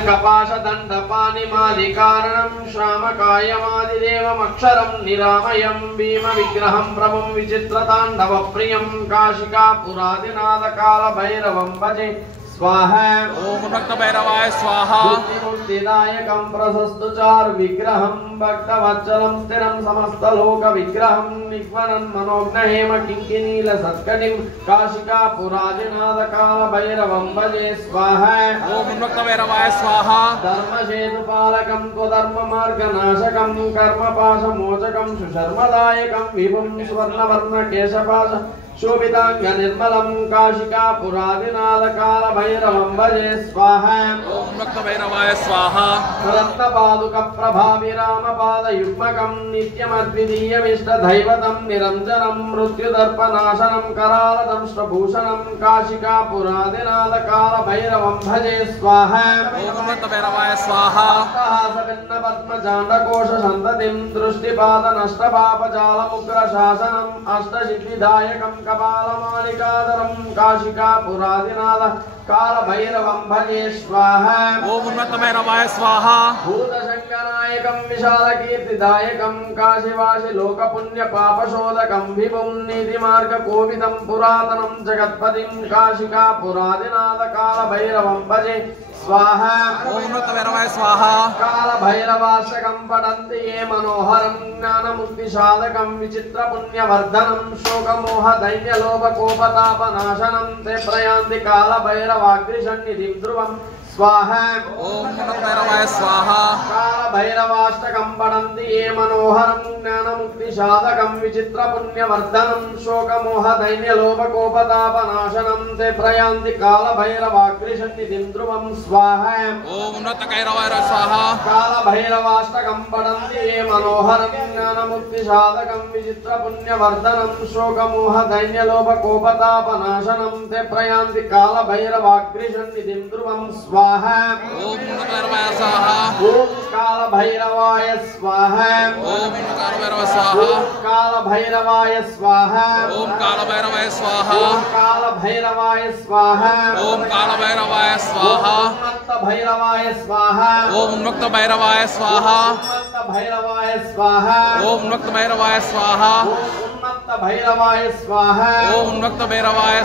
कपाशदण्डपाणिमादिकारणं श्रामकायमादिदेवमक्षरं निरामयं भीमविग्रहं प्रभुं विचित्रताण्डवप्रियं काशिकापुरादिनाथकालभैरवं भजे स्वाहा। ओम भक्त भैरवाय स्वाहा। मुक्तिदायकं प्रशस्तु चारु विग्रहं भक्तवत्सलं स्थिरं समस्तलोक विग्रहं निग्वनं मनोज्ञहेम किंकिनील सत्कटिं काशिकापुरादिनाथकालभैरवं भजे स्वाहा। ओम भक्त भैरवाय स्वाहा। धर्मसेतुपालकं त्वधर्ममार्गनाशकं कर्मपाशमोचकं सुशर्मदायकं विभुं स्वर्णवर्णकेशपाश शोभितांग निर्मलं काशिकापुरादिनाथकालभैरवं भजे स्वाहा। ओम भक्त भैरवाय स्वाहा। रत्नपादुकप्रभाभिरामपादयुग्मकं नित्यमद्वितीयमिष्टदैवतं निरञ्जनं मृत्युदर्पनाशनं करालदंष्ट्रभूषणं काशिकापुरादिनाथकालभैरवं भजे स्वाहा। ओम भक्त भैरवाय स्वाहा। पद्मजाण्डकोशसन्ततिं दृष्टिपादनष्टपापजालमुग्रशासनम् अष्टसिद्धिदायकं कपालमालिकाधरं काशिकापुरादिनाथकालभैरवं भजे स्वाहा। ओम भक्त भैरवाय स्वाहा। भूतशङ्करनायकं विशालकीर्तिदायकं काशीवासि लोकपुण्यपापशोधकं विभुं नीतिमार्गकोविदं पुरातनं जगत्पतिं काशिकापुरादिनाथकालभैरवं भजे स्वाहा। ओम भक्त भैरवाय स्वाहा। कालभैरवाष्टकं पठन्ति ये मनोहरं ज्ञानमुक्तिसाधकं विचित्रपुण्यवर्धनं शोकमोहदैन्यलोभकोपतापनाशनं ते प्रयान्ति कालभैरवाग्निसन्निधिं ध्रुवं स्वाहा। ओम भक्त भैरवाय स्वाहा। कालभैरवाष्टकं पठन्ति ये मनोहरं ज्ञानमुक्तिसाधकं विचित्रपुण्यवर्धनं शोकमोहदैन्यलोभकोपतापनाशनं ते प्रयान्ति कालभैरवाग्निसन्निधिं ध्रुवं स्वाहा। ओम भक्त भैरवाय स्वाहा। कालभैरवाष्टकं पठन्ति ये मनोहरं ज्ञानमुक्तिसाधकं विचित्रपुण्यवर्धनं शोकमोहदैन्यलोभकोपतापनाशनं ते प्रयान्ति कालभैरवाग्निसन्निधिं ध्रुवं स्वाहा। ओम भक्त भैरवाय स्वाहा। ओम कालभैरवाय स्वाहा। ओम कालभैरवाय स्वाहा। कालभैरवाय स्वाहा। ओम कालभैरवाय स्वाहा। कालभैरवाय स्वाहा। ओम कालभैरवाय स्वाहा। भैरवाय स्वाहा। ओम भक्त भैरवाय स्वाहा। भैरवाय स्वाहा। ओम भक्त भैरवाय स्वाहा। भैरवाय स्वाहा। ओम भक्त भैरवाय स्वाहा।